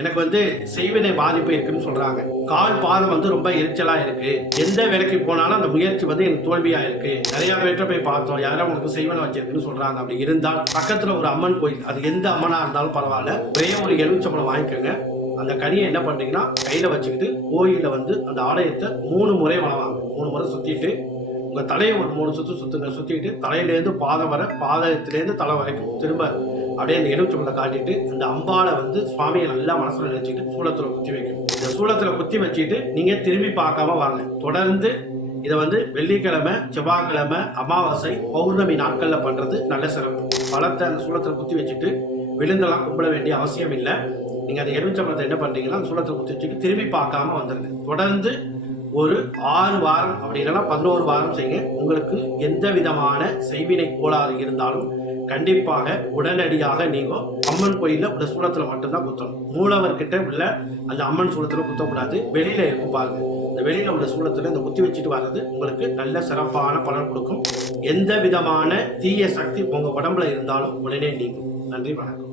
எனக்கு செய்வினை பாதிப்பு இருக்குன்னு சொல்றாங்க. கால் பாதம் ரொம்ப எரிச்சலா இருக்கு. எந்த வேலைக்கு போனாலும் அந்த முயற்சி எனக்கு தோல்வியா இருக்கு. நிறைய பேர்ட்ட போய் பார்த்தோம், யாரும் உங்களுக்கு செய்வனை வச்சிருக்குன்னு சொல்றாங்க. அப்படி இருந்தால் பக்கத்துல ஒரு அம்மன் கோயில், அது எந்த அம்மனா இருந்தாலும் பரவாயில்ல, ஒரே ஒரு எலுமிச்சம்பழம் வாங்கிக்கோங்க. அந்த கனியை என்ன பண்றீங்கன்னா கையில வச்சுக்கிட்டு கோயில அந்த ஆலயத்தை 3 முறை வளவாங்க. 3 முறை சுத்திட்டு உங்க தலையை ஒரு 3 சுத்து சுத்துங்க. சுத்திட்டு தலையிலேருந்து பாதம் வர, பாதத்திலேருந்து தலை வரைக்கும் திரும்ப அப்படியே அந்த எலுமிச்சம்பழத்தை காட்டிட்டு அந்த அம்பாலை சுவாமியை நல்லா மனசுல நினைச்சிட்டு சூளத்துல குத்தி வைக்கும். இந்த சூளத்துல குத்தி வச்சுட்டு நீங்க திரும்பி பார்க்காம வாங்க. தொடர்ந்து இதை வெள்ளிக்கிழமை, செவ்வாய்க்கிழமை, அமாவாசை, பௌர்ணமி நாட்கள்ல பண்றது நல்ல சிறப்பு. பழத்தை அந்த சூளத்துல குத்தி வச்சுட்டு விழுந்தெல்லாம் கும்பிட வேண்டிய அவசியம் இல்லை. நீங்க அந்த எலுமிச்சம்பழத்தை என்ன பண்றீங்கன்னா அந்த சூளத்துல குத்தி வச்சுட்டு திரும்பி பார்க்காம வந்துருங்க. தொடர்ந்து ஒரு 6 வாரம் அப்படி இல்லைன்னா 11 வாரம் செய்யுங்க. உங்களுக்கு எந்த விதமான செய்வினை கோளாறு இருந்தாலும் கண்டிப்பாக உடனடியாக நீங்க அம்மன் கோயில்ல உள்ள சூளத்துல மட்டும்தான் குத்தணும். மூலவர்கிட்ட உள்ள அந்த அம்மன் சூளத்துல குத்தக்கூடாது. வெளியில இருக்கும் பாருங்க, இந்த வெளியில உள்ள சூளத்துல இந்த குத்தி வச்சுட்டு வர்றது உங்களுக்கு நல்ல சிறப்பான பலன் கொடுக்கும். எந்த விதமான தீய சக்தி உங்க உடம்புல இருந்தாலும் உடனே நீங்கும். நன்றி, வணக்கம்.